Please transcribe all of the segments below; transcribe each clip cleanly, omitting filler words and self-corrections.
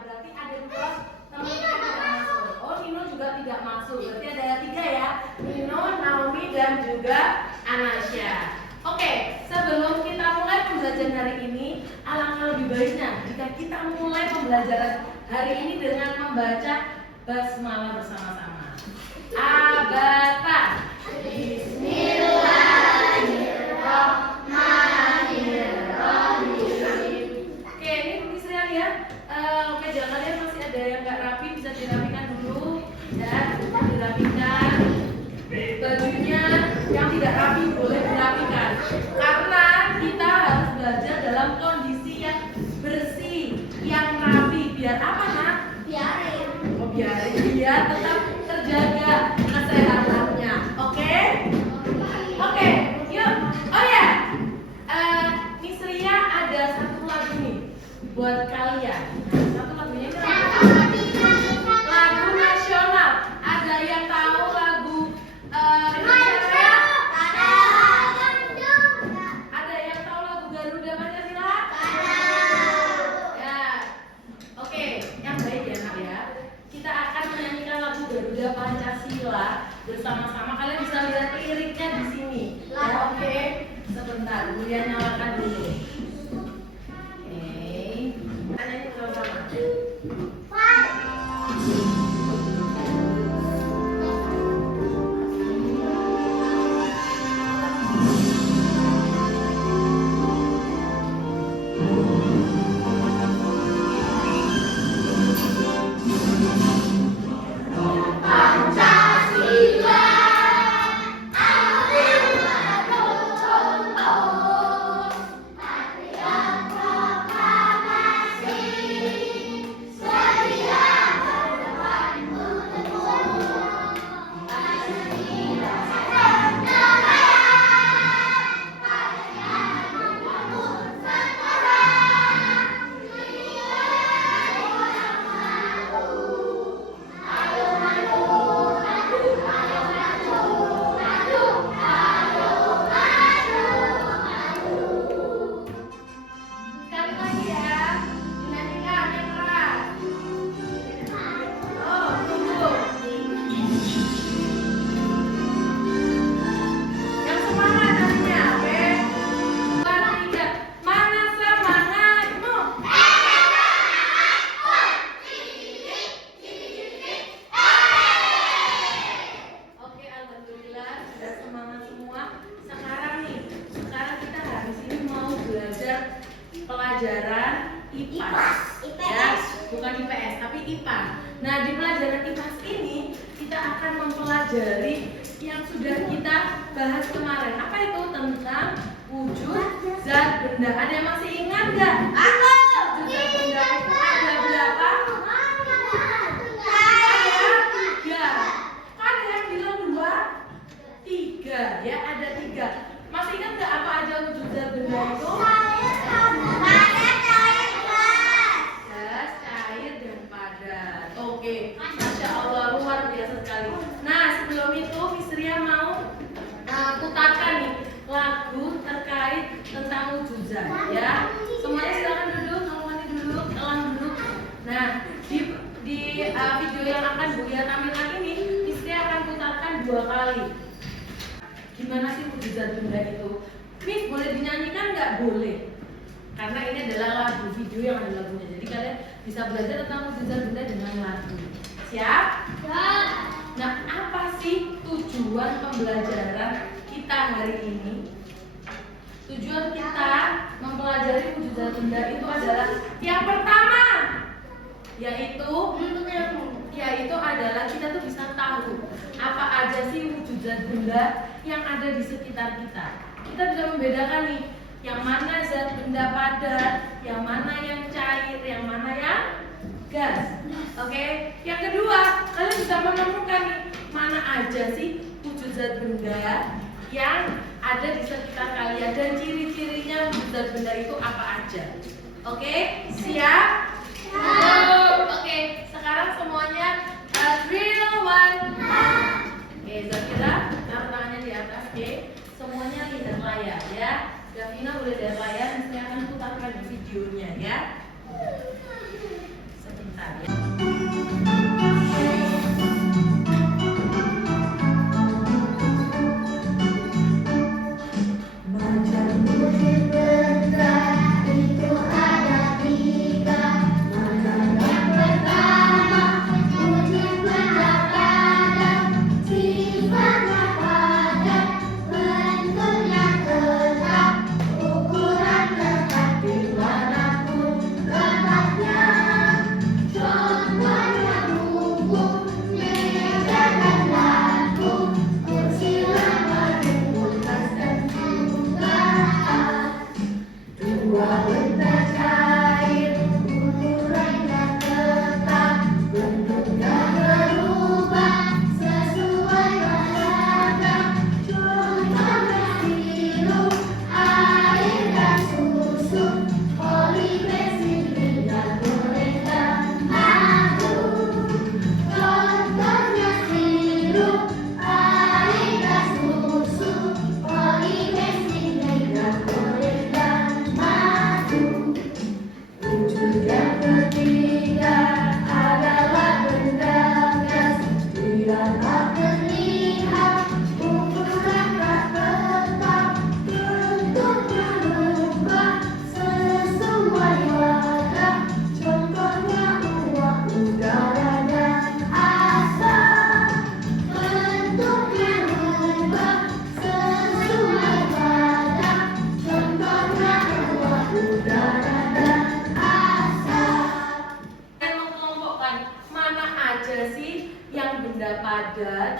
berarti ada 2 teman kita tidak masuk. Oh, Nino juga tidak masuk. Berarti ada 3 ya. Nino, Naomi dan juga Anasya. Oke, sebelum kita mulai pembelajaran hari ini, alangkah lebih baiknya jika kita mulai pembelajaran hari ini dengan membaca basmalah bersama-sama. Abata. Bismillahirrahmanirrahim. Oke, ini Miss Rian ya. Oke, jangan kalian masih ada yang nggak rapi, bisa dirapikan dulu ya, dirapikan. Bajunya yang tidak rapi boleh dirapikan, karena kita harus belajar dalam kondisi yang bersih, yang rapi. Biar apa, Nak? Biar tetap terjaga kesehatannya. Oke? Oke, yuk. Oh ya, Miss Ria ada satu lagu nih buat kalian. Satu lagunya ini lagu nasional. Ada yang tahu lagu Indonesia? Ada yang tahu lagu Garuda Pancasila? Ya. Oke, yang baik ya, Nak ya. Kita akan menyanyikan lagu Garuda Pancasila bersama-sama. Kalian bisa lihat liriknya di sini. Ya, oke. Sebentar, Buya nyalakan dulu. Oke. Kita nyanyi bersama-sama. Pelajaran IPAS. Ya, bukan IPS tapi IPA. Nah, di pelajaran IPAS ini kita akan mempelajari yang sudah kita bahas kemarin. Apa itu? Tentang wujud zat benda. Ada yang masih ingat nggak? Wujud zat benda itu ada berapa? Ada 3. Ada yang bilang 2, 3 ya, ada 3. Masih ingat nggak apa aja wujud zat benda itu? Oke, Masya Allah, luar biasa sekali. Nah, sebelum itu Miss Ria mau putarkan nih lagu terkait tentang wujud zat ya. Semuanya silakan duduk, Naomi duduk, Elang duduk. Nah, di video yang akan Buya tampilkan ini, Miss Ria akan putarkan 2 kali. Gimana sih wujud zat benda itu? Miss, boleh dinyanyikan nggak? Boleh. Karena ini adalah lagu, video yang ada lagunya. Jadi kalian bisa belajar tentang wujud zat benda dengan lagu. Siap? Ya. Nah, apa sih tujuan pembelajaran kita hari ini? Tujuan kita mempelajari wujud zat benda itu adalah yang pertama, yaitu adalah kita tuh bisa tahu apa aja sih wujud zat benda yang ada di sekitar kita. Kita bisa membedakan nih, yang mana zat benda padat, yang mana yang cair, yang mana yang gas. Oke. Yang kedua, kalian bisa menemukan nih, mana aja sih wujud zat benda yang ada di sekitar kalian dan ciri-cirinya wujud zat benda itu apa aja. Oke, siap? Oke, sekarang semuanya drill 1. Oke, Zakira, taruh tangannya di atas. Oke, semuanya lihat layar ya. Davina boleh lihat layar, saya akan putarkan videonya ya. Sebentar.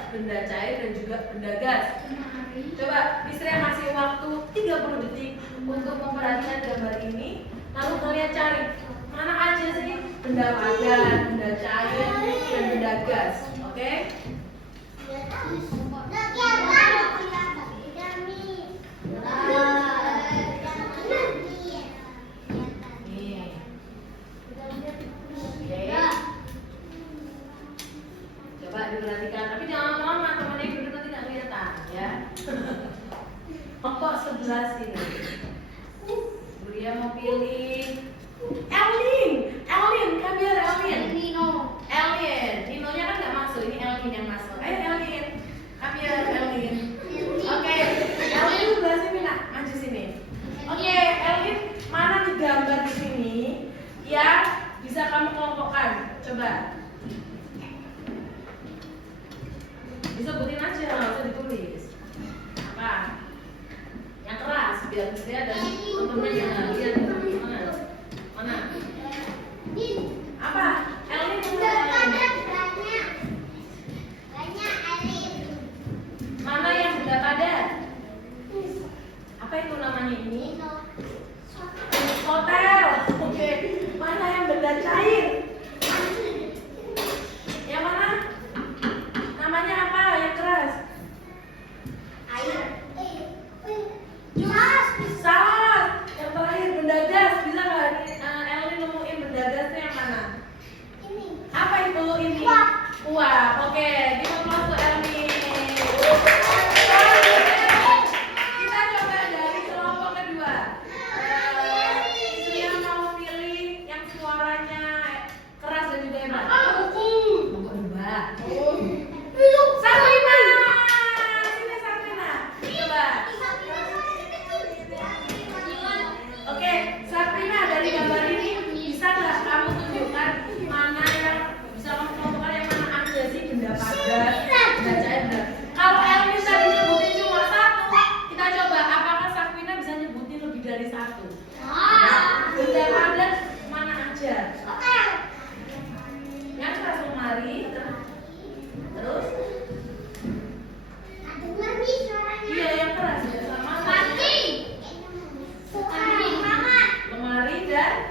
benda cair dan juga benda gas. Coba Misria kasih waktu 30 detik untuk memperhatikan gambar ini. Lalu kalian cari mana aja sih benda padat, benda cair, dan benda gas. Oke? Coba diperhatikan, tapi jangan lama-lama, temennya yang duduk nanti nggak kelihatan ya. Kelompok sebelah sini. Buria mau pilih Elin, come here Elin. Elin, Ninonya kan nggak masuk, ini Elin yang masuk. Ayo Elin, come here Elin. Oke, Elin sebelah sini nak, maju sini. Oke, Elin, mana nih gambar di sini yang bisa kamu kelompokkan? Coba. Disebutin aja, nggak usah ditulis. Apa? Yang keras, biar dia dan temennya jangan lihat. Mana? Apa? Elin mana yang benda padat? Apa itu namanya ini? Hotel. Oke. Mana yang benda cair? Yang mana? Namanya apa? Yang keras? Salah. Yang terakhir benda gas. Bisa nggak Elin nemuin benda gasnya yang mana? Apa itu ini? Uap. Oke. Kita masuk Elin. Kita coba dari kelompok kedua. Istri yang mau pilih yang suaranya keras dan juga hebat. Kelompok kedua. Sabrina. Sini Sabrina. Coba. Oke, Sabrina, dari gambar ini bisa nggak kamu tunjukkan mana yang bisa kamu kelompokkan, yang mana aja sih benda padat, benda cair, benda. Kalau Elvin tadi nyebutin cuma satu, kita coba apakah Sabrina bisa nyebutin lebih dari satu? Benda padat mana aja? Yang keras lemari, terus? Iya, yang keras ya sama. Lemari dan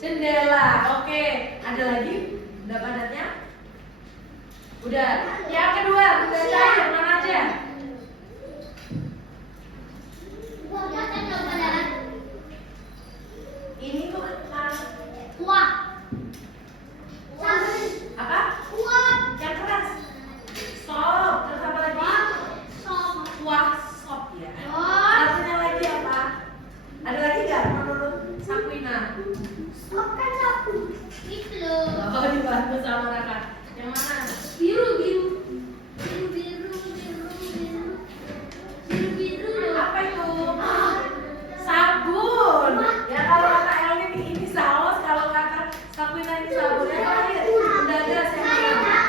jendela. Oke, ada lagi benda padatnya? Udah. Yang kedua, benda cair mana aja? Ini tuh apa? Yang keras. Sop. Terus apa lagi? Kuah sop ya. Artinya lagi apa? Ada lagi nggak menurut Sabrina? Oh, dibantu sama Raka. Yang mana? Apa itu? Sabun. Ya kalau kata Elvin ini saus, kalau kata Sabrina ini sabun. Yang terakhir, benda gas yang mana?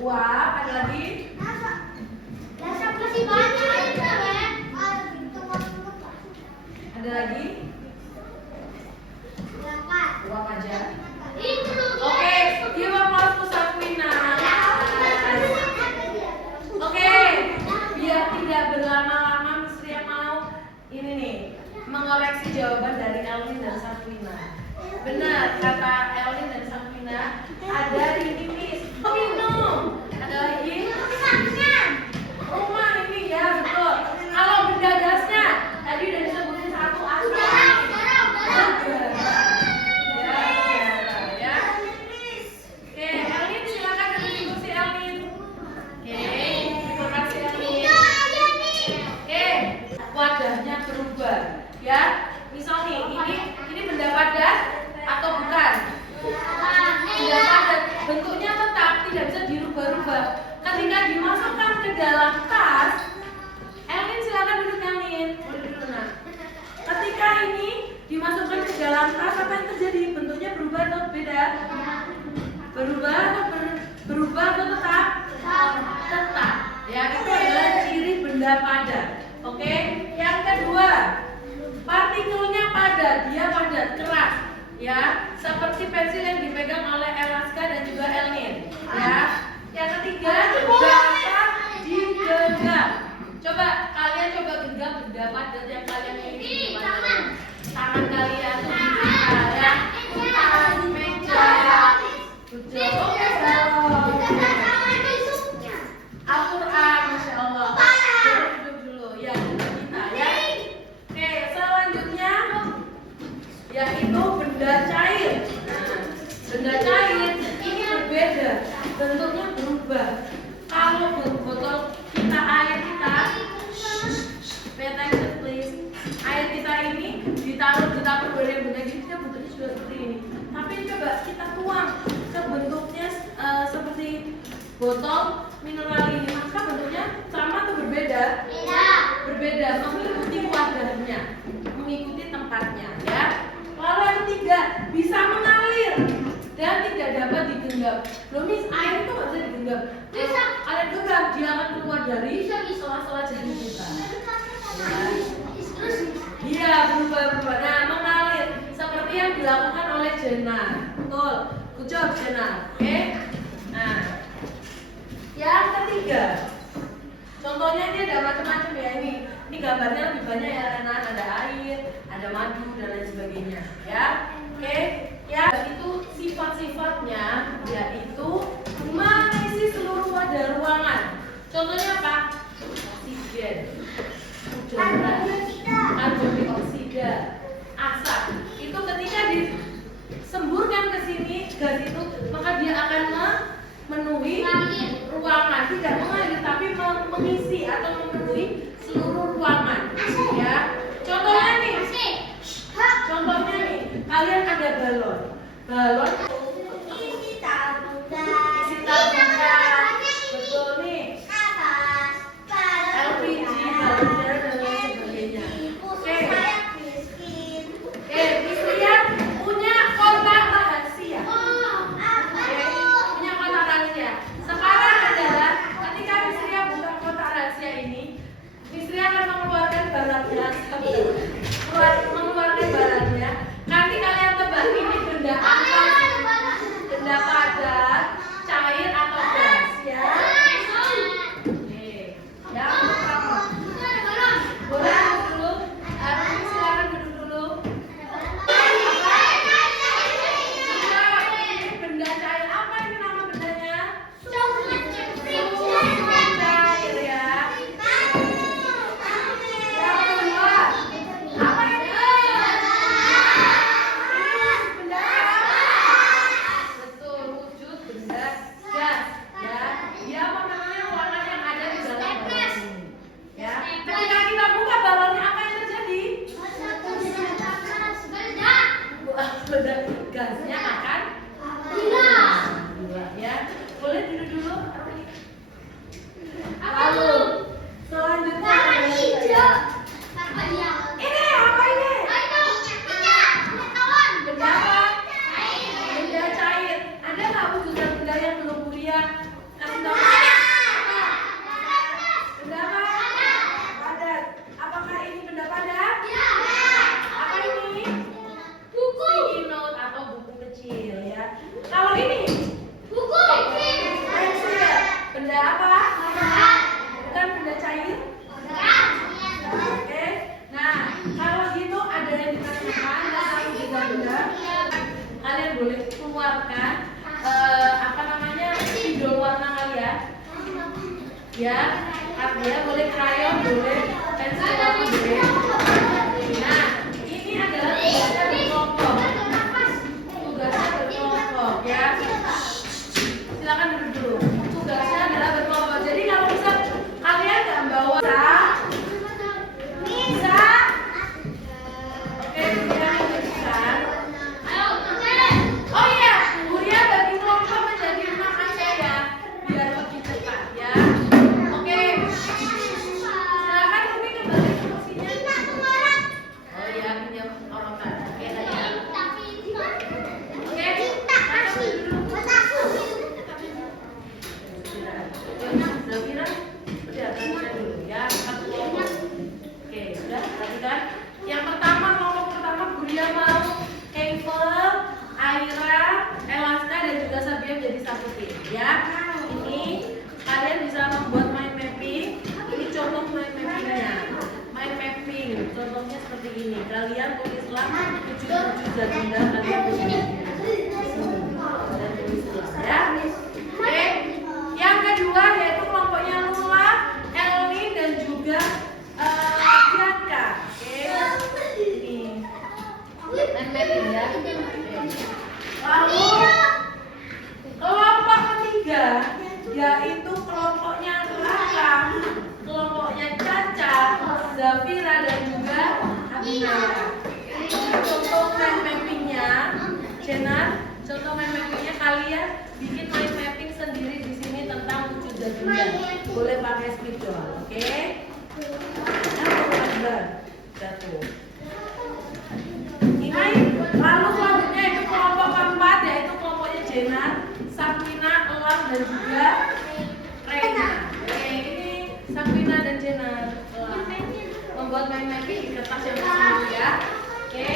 Wah, ada lagi? Ada lagi? Uap aja. Oke, give applause to Sabrina. Oke, biar tidak berlama-lama, Misria mau ini nih mengoreksi jawaban dari Elvin dan Sabrina. Benar kata Elvin dan Sabrina, ada Miss. Oh, minum. Ada lagi? Rumah ini ya, betul. Kalau benda gasnya tadi udah disebutin satu asal. Ya. Oke, Elvin silakan duduk di kursi Elvin. Oke, terima kasih Elvin. Oke, wadahnya berubah. Ya, misal nih, ini benda padat atau bukan? Benda padat, bentuknya tetap tidak bisa dirubah-rubah. Ketika dimasukkan ke dalam tas, Elvin silakan duduk Elvin. Duduk nah. Ketika ini dimasukkan ke dalam tas, apa yang terjadi? Bentuknya berubah atau beda? Berubah atau tetap? Tetap. Ya, itu adalah ciri benda padat. Oke. Yang kedua, partikelnya padat, dia padat, keras. ya, seperti pensil yang dipegang oleh Elaska dan juga Elmin, ya. Yang ketiga, dapat digenggam. Coba kalian coba genggam benda padat yang kalian miliki. Tangan kalian tuh bisa ya, tas, meja, Al-Quran, Masya Allah. Duduk dulu, ya, kita ya. Oke, selanjutnya yaitu benda cair. Nah, benda cair ini berbeda, bentuknya berubah. Kalau botol kita, air kita, pay attention please. Air kita ini ditaruh di tupperware benda gini, kita bentuknya sudah seperti ini. Tapi coba kita tuang ke bentuknya seperti botol mineral ini, maka bentuknya sama atau berbeda? Berbeda, mengikuti wadahnya, mengikuti tempatnya, ya. Lalu yang ketiga, bisa mengalir dan tidak dapat digenggam. Loh Miss, air itu nggak bisa digenggam. Bisa. Kalian genggam, dia akan keluar dari sela-sela jari kita. Iya, berubah-ubah. Nah, mengalir seperti yang dilakukan oleh Jenna. Betul, good job Jenna. Oke. Nah, yang ketiga, contohnya ini ada macam-macam ya ini. Ini gambarnya lebih banyak ya Rena. Ada air, ada madu dan lain sebagainya. Ya, oke. Ya, itu sifat-sifatnya yaitu mengisi seluruh wadah ruangan. Contohnya apa? Oksigen, udara, karbon dioksida, asap. Itu ketika disemburkan ke sini gas itu, maka dia akan memenuhi ruangan, tidak mengalir tapi mengisi atau memenuhi seluruh ruangan. Ya, contohnya nih, kalian ada balon isi tabung, betul nih, LPG, balon udara dan lain sebagainya. Oke, Mistrian punya kotak rahasia. Punya kotak rahasia. Sekarang adalah ketika Mistrian buka kotak rahasia ini, Mistrian akan mengeluarkan barangnya, nanti kalian tebak ini benda apa? Benda padat, cair atau gas, ya? Oke, yang pertama. Boleh duduk dulu? Silakan duduk dulu. Ini benda cair. Apa ini nama bendanya? Cair ya. Yang kedua, apa ini? Betul, wujud benda gas. Ya, dia apa namanya ruangan yang ada di dalam balon ini. Ya, ketika kita buka balonnya apa yang terjadi? Meledak, gasnya akan hilang. Ya, boleh duduk dulu. Lalu selanjutnya ini apa ini? Benda apa? Benda cair. Ada nggak wujudan benda yang belum Buria kasih tahu? Benda apa? Padat. Apakah ini benda padat? Apa ini? Sticky note atau buku kecil ya. Kalau ini pensil. Benda apa? Bukan benda cair? Oke. Nah, kalau gitu ada yang dikatakan dan juga benda. Kalian boleh keluarkan apa namanya spidol warna kalian. Ya, artinya boleh krayon, boleh pensil warna boleh. Nah, ini adalah tugasnya berkelompok. Tugasnya berkelompok ya. Silakan duduk dulu. Tugasnya adalah berkelompok. Jadi kalau misal kalian nggak bawa bisa. Oke, Buria bisa. Oh iya, Buria bagi kelompok menjadi 6 aja ya, biar lebih cepat ya. Oke, silakan caputin ya. Ini kalian bisa membuat mind mapping. Ini contoh mind mappingnya. Mind mapping contohnya seperti ini. Kalian tulislah 7 janda kalian tulis ya. Oke. Yang kedua yaitu kelompoknya Lula, Elni dan juga Bianca. Oke. Ini mind mapping ya. Lalu kelompok ketiga yaitu kelompoknya Raka, kelompoknya Caca, Zafira dan juga Abinaya. Ini contoh mind mappingnya, Jenar. Contoh mind mappingnya kalian bikin mind mapping sendiri di sini tentang wujud jadinya. Boleh pakai spidol, oke? Jatuh. Ini lalu selanjutnya itu kelompok keempat yaitu kelompoknya Jenar, Sabrina, Elang dan juga Reina. Oke, ini Sabrina dan Jenar membuat mind mapping di kertas yang bersih ya. Oke,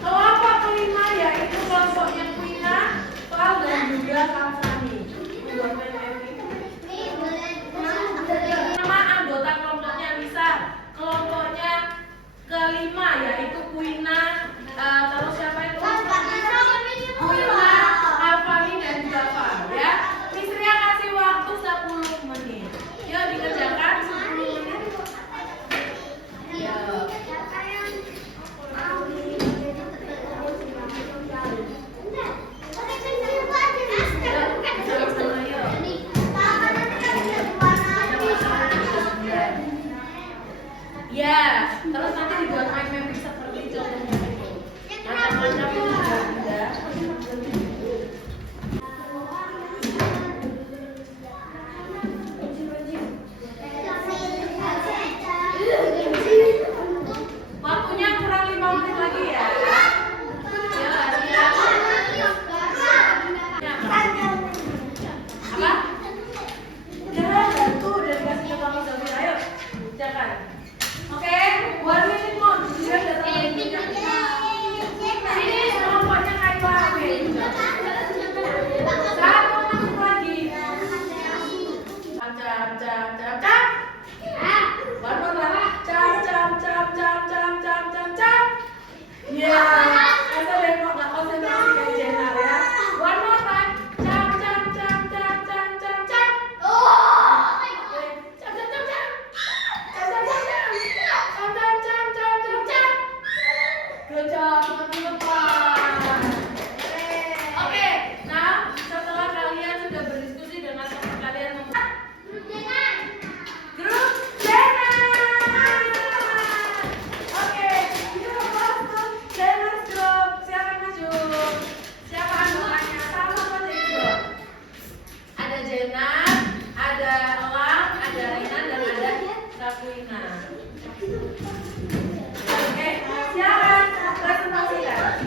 kelompok kelima yaitu kelompoknya Quina, Val dan juga Kamsani membuat mind mapping. Nama anggota kelompoknya Lisa, kelompoknya kelima yaitu Quina, terus siapa itu? Quina, Alfani dan juga Val ya. Miss Ria kasih waktu 10 menit. Yuk dikerjakan 10 menit. Ya, terus nanti dibuat mind mapping seperti contohnya itu. Macam-macam itu juga. Waktunya kurang 5 menit lagi ya. Apa? Jangan bantu dan kasih ke Kamu Zafira. Ayo, jangan. Oke, 1 minute more. Dia udah terlalu banyak. Ini kelompoknya Kayla. Satu menit lagi. Cam. One more lah. Cam. Ya, kita bengkok nggak konsentrasi kayak Jenar ya. One more time. Cam. Good job, teman-teman. Oke, nah setelah kalian sudah berdiskusi dengan teman kalian membuat grup Jenar. Oke, kita bahas grup Jenar grup. Siapa yang maju? Siapa anggotanya? Sama saja itu. Ada Jenar, ada Elang, ada Reina dan ada Sabrina. Oke, silakan presentasikan.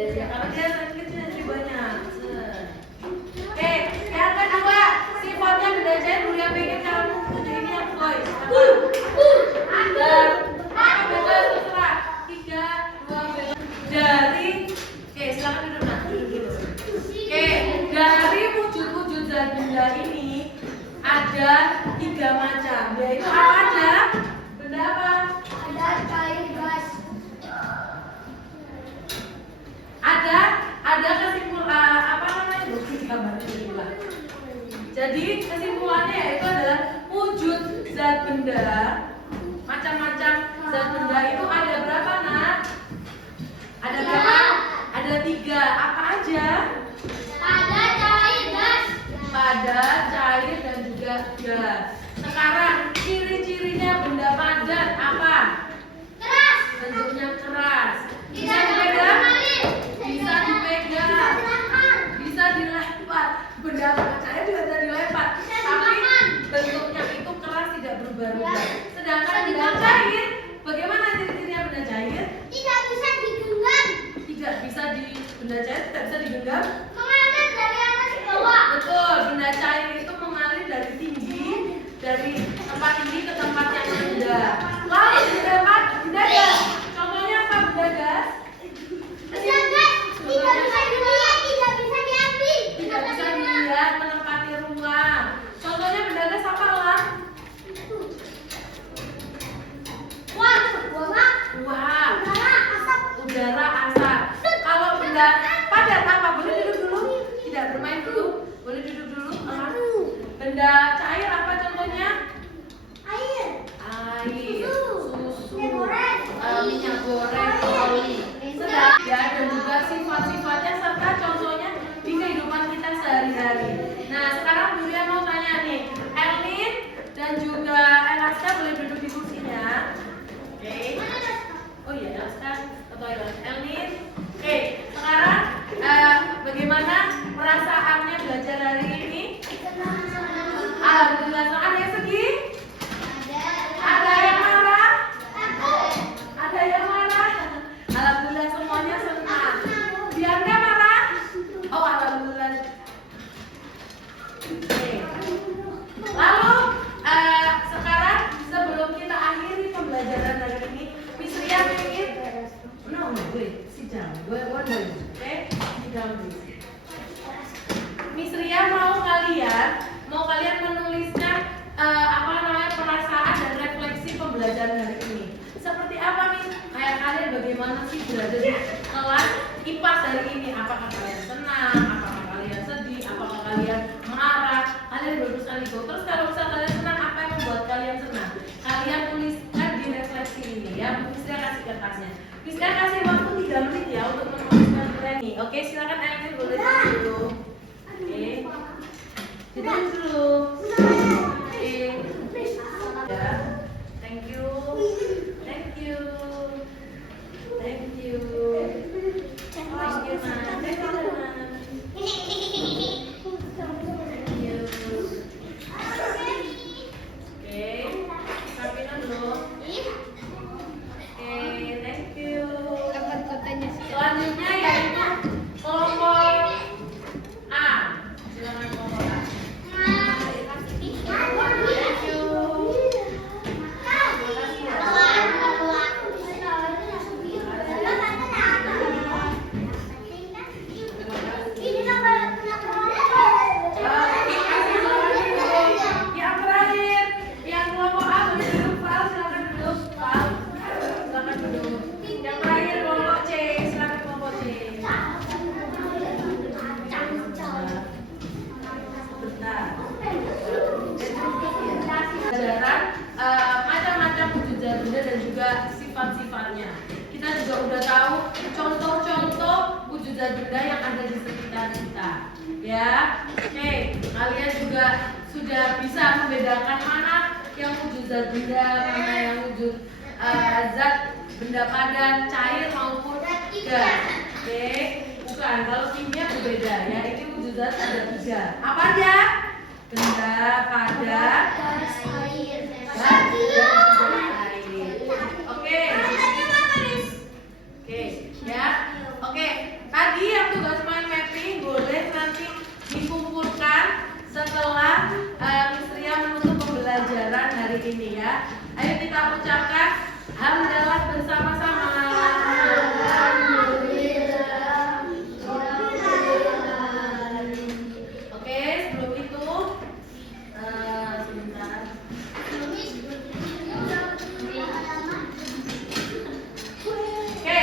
Ya, karena dia sedikitnya jadi banyak. Oke, yang kedua sifatnya benda cair. Bulia pengen kamu tunjuk ini yang boys. Ada apa beda terserah. 3, 2, beda. Dari, oke silakan duduk nak, duduk dulu. Oke, dari wujud-wujud zat benda ini ada 3 macam. Yaitu apa aja? Benda apa? Ada cair, gas. Ada kesimpulan apa namanya? Jadi kesimpulannya yaitu adalah wujud zat benda, macam-macam zat benda itu ada berapa nak? Ada berapa? Ada 3. Apa aja? Ada cair, gas. Padat, cair dan juga gas. Sekarang ciri-cirinya benda padat apa? Keras. Bentuknya keras. Bisa Tidak dipegang? mengalir. Bisa dipegang. Bisa dilempar. Benda cair juga bisa dilempar. Bisa Tapi dimakan. bentuknya itu keras, tidak berubah-ubah. Ya. Sedangkan Bisa benda dimakan. cair, bagaimana ciri-cirinya benda cair? Tidak bisa digenggam. Tidak bisa benda cair tidak bisa digenggam. Mengalir dari atas ke bawah. Betul, benda cair itu mengalir dari tinggi, dari tempat tinggi ke tempat yang rendah. Lalu benda gas. Contohnya apa benda gas? Benda gas tidak bisa dilihat, tidak bisa diambil. Tidak bisa dilihat, menempati ruang. Contohnya benda gas apa lah? Wah, buang. Wah, Udara, asap. udara, asap. Kalau benda padat apa? Boleh duduk dulu? Tidak bermain dulu? Boleh duduk dulu? Benda cair apa contohnya? Air. Air, susu, Minyak goreng. minyak goreng, oli. Sedang ya, dan juga sifat-sifatnya serta contohnya di kehidupan kita sehari-hari. Nah, sekarang Bu Ria mau tanya nih, Elin dan juga Elaska boleh duduk di kursinya. Oke. Oh iya, Elaska ke toilet. Elin. Oke, sekarang bagaimana perasaannya belajar hari ini? Alhamdulillah, ada yang sedih? Ada yang marah? Ada yang marah? Alhamdulillah semuanya senang. Bianca marah? Oh alhamdulillah. Oke. Lalu sekarang sebelum kita akhiri pembelajaran hari ini, Miss Ria ingin no wait, sit down. One minute, okay? Sit down please. Miss Ria mau kalian menuliskan apa namanya perasaan dan refleksi pembelajaran hari ini. Seperti apa nih? Kayak kalian bagaimana sih berada di kelas IPA hari ini? Apakah kalian senang? Apakah kalian sedih? Apakah kalian marah? Kalian bagus sekali go. Terus kalau misal kalian senang, apa yang membuat kalian senang? Kalian tuliskan di refleksi ini ya. Miss Ria kasih kertasnya. Miss Ria kasih waktu 3 menit ya untuk menuliskan ini. Oke, silakan Elvin boleh tulis dulu. Oke. Ditulis dulu. Oke. Ya. Thank you. Thank you. Thank you. Thank you, Ma. Thank you, Ma. Thank you. Oke. Sampaikan dulu. Oke, thank you. Selanjutnya yaitu kelompok A. Silakan kelompok A. Thank you. Yang terakhir, yang kelompok A boleh duduk, Pak. Silakan duduk, Pak. Silakan duduk. Yang terakhir kelompok C, silakan kelompok C. Bentar. Pelajaran macam-macam wujud zat benda dan juga sifat-sifatnya. Kita juga udah tahu contoh-contoh wujud zat benda yang ada di sekitar kita. Ya, oke. Kalian juga sudah bisa membedakan mana yang wujud zat benda, mana yang wujud zat benda padat, cair maupun gas. Oke, bukan. Kalau kimia berbeda ya. Ini wujud zat ada 3. Apa aja? Benda padat, gas, dan juga air. Oke. Oke, ya. Oke. kita ucapkan hamdalah bersama-sama. Oke, sebelum itu sebentar. Oke,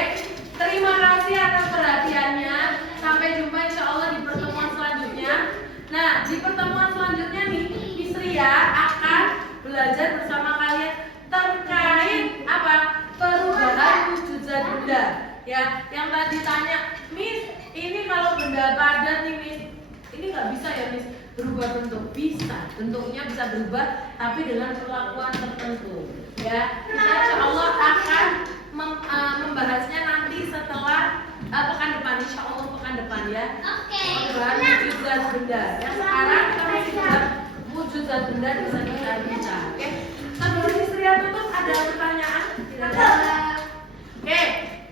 terima kasih atas perhatiannya. Sampai jumpa insya Allah di pertemuan selanjutnya. Nah, di pertemuan selanjutnya nih, Miss Ria akan belajar bersama kalian terkait apa? Perubahan wujud zat benda. Ya, yang tadi tanya, Miss, ini kalau benda padat nih, Miss, ini nggak bisa ya, Miss, berubah bentuk? Bisa, bentuknya bisa berubah, tapi dengan perlakuan tertentu. Ya, kita insya Allah akan membahasnya nanti setelah pekan depan, insya Allah pekan depan ya. Perubahan wujud zat benda. Yang sekarang kita masih bahas wujud zat benda bisa kita bisa. Oke, sebelum Miss Ria tutup ada pertanyaan? Tidak ada. Oke,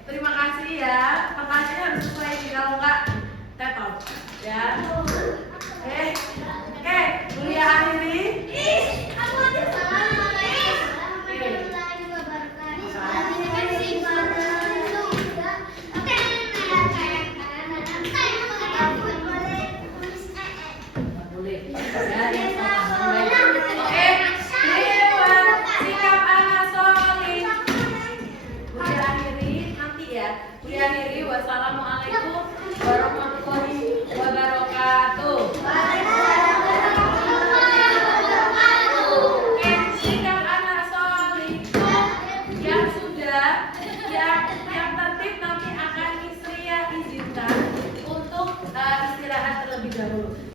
terima kasih ya. Pertanyaannya harus sesuai nih, kalau enggak tetap ya. Oke, kuliah akhiri. Boleh. Ya, oke, buat sikap anak solih. Kuliah akhiri nanti ya. Kuliah akhiri. Wassalamualaikum warahmatullahi wabarakatuh. Oke, sikap anak solih yang sudah yang tertib nanti akan Miss Ria izinkan untuk istirahat terlebih dahulu.